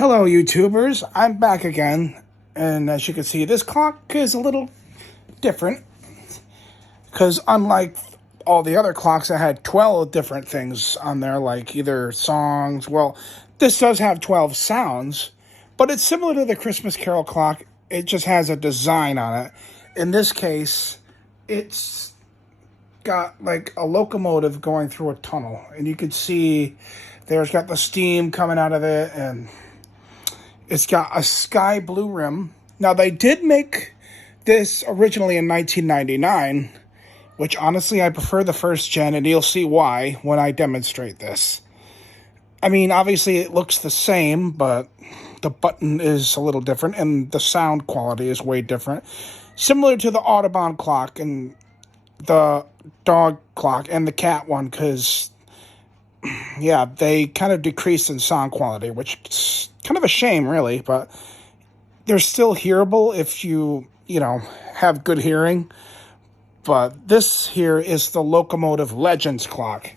Hello, YouTubers. I'm back again, and as you can see, this clock is a little different because unlike all the other clocks that had 12 different things on there, like either songs, well, this does have 12 sounds, but it's similar to the Christmas Carol clock. It just has a design on it. In this case, it's got like a locomotive going through a tunnel, and you can see there's got the steam coming out of it, and it's got a sky blue rim. Now, they did make this originally in 1999, which honestly I prefer the first gen, and you'll see why when I demonstrate this. I mean, obviously it looks the same, but the button is a little different, and the sound quality is way different. Similar to the Audubon clock and the dog clock and the cat one, because yeah, they kind of decreased in sound quality, which is kind of a shame, really, but they're still hearable if you have good hearing. But this here is the Locomotive Legends clock.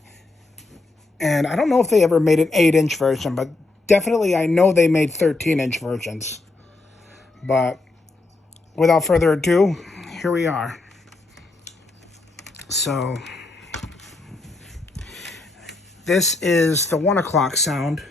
And I don't know if they ever made an 8-inch version, but definitely I know they made 13-inch versions. But without further ado, here we are. So this is the 1 o'clock sound.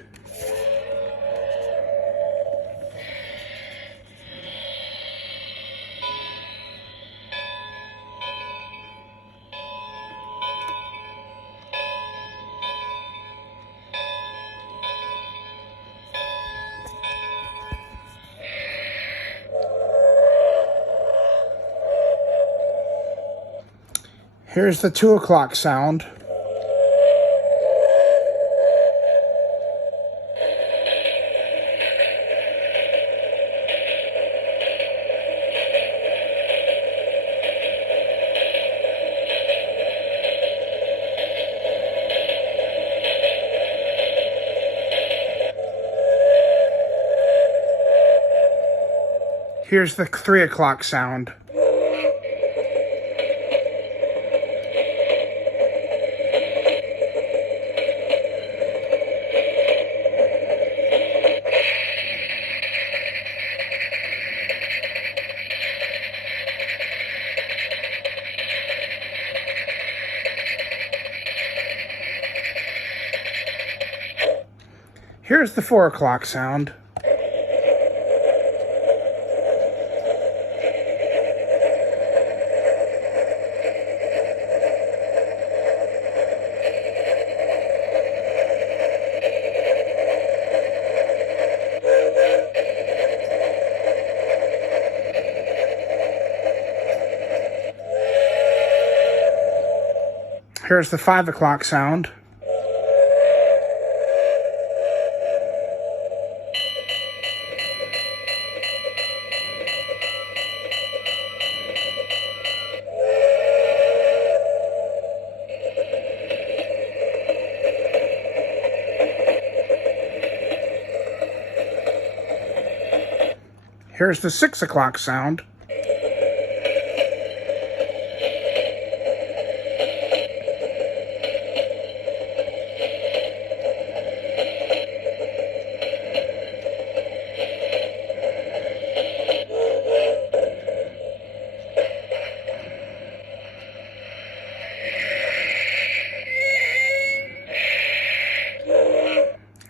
Here's the 2 o'clock sound. Here's the 3 o'clock sound. Here's the 4 o'clock sound. Here's the 5 o'clock sound. Here's the 6 o'clock sound.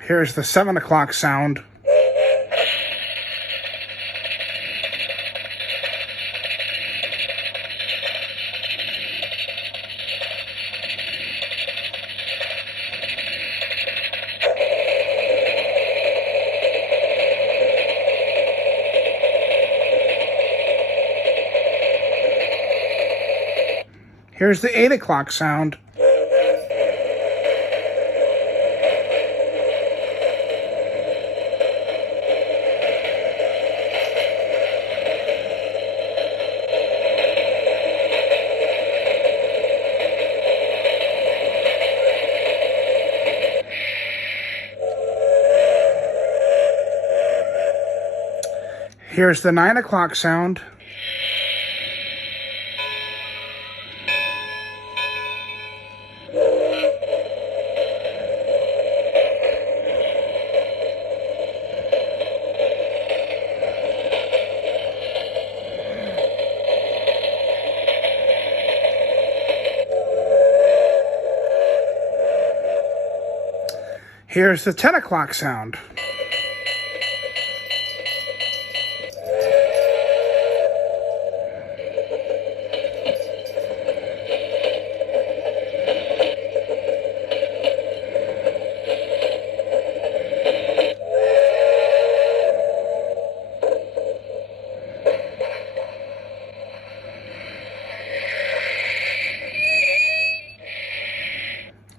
Here's the 7 o'clock sound. Here's the 8 o'clock sound. Here's the 9 o'clock sound. Here's the 10 o'clock sound.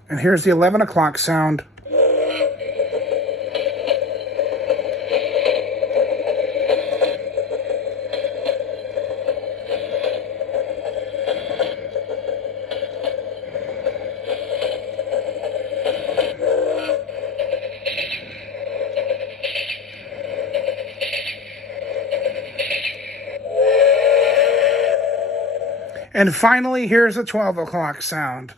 And here's the 11 o'clock sound. And finally, here's the 12 o'clock sound.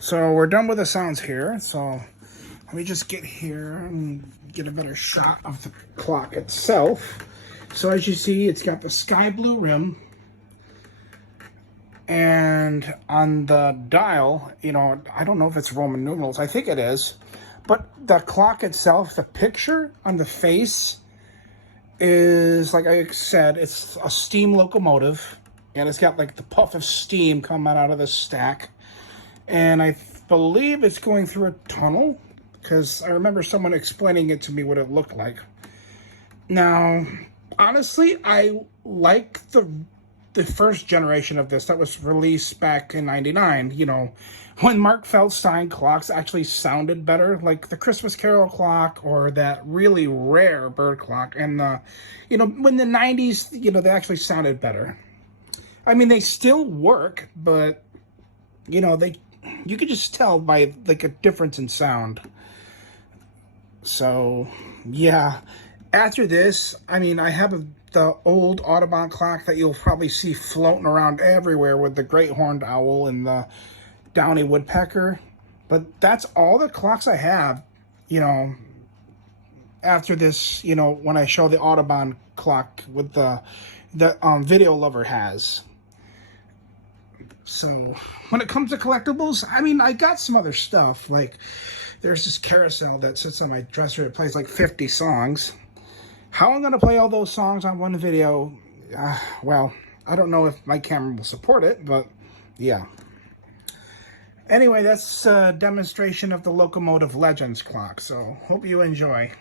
So we're done with the sounds here. So let me just get here and get a better shot of the clock itself. So as you see, it's got the sky blue rim. And on the dial, you know, I don't know if it's Roman numerals. I think it is. But the clock itself, the picture on the face is, like I said, it's a steam locomotive. And it's got like the puff of steam coming out of the stack. And I believe it's going through a tunnel, because I remember someone explaining it to me what it looked like. Now, honestly, I like the first generation of this that was released back in '99. You know, when Mark Feldstein clocks actually sounded better, like the Christmas Carol clock or that really rare bird clock. And you know, when the '90s, you know, they actually sounded better. I mean, they still work, but you know, you could just tell by like a difference in sound. So yeah, after this, I mean, I have the old Audubon clock that you'll probably see floating around everywhere with the great horned owl and the downy woodpecker. But that's all the clocks I have, you know, after this, you know, when I show the Audubon clock with the Video Lover has. So when it comes to collectibles, I mean, I got some other stuff. Like, there's this carousel that sits on my dresser. It plays like 50 songs. How I'm going to play all those songs on one video, well, I don't know if my camera will support it, but yeah. Anyway, that's a demonstration of the Locomotive Legends clock, so hope you enjoy.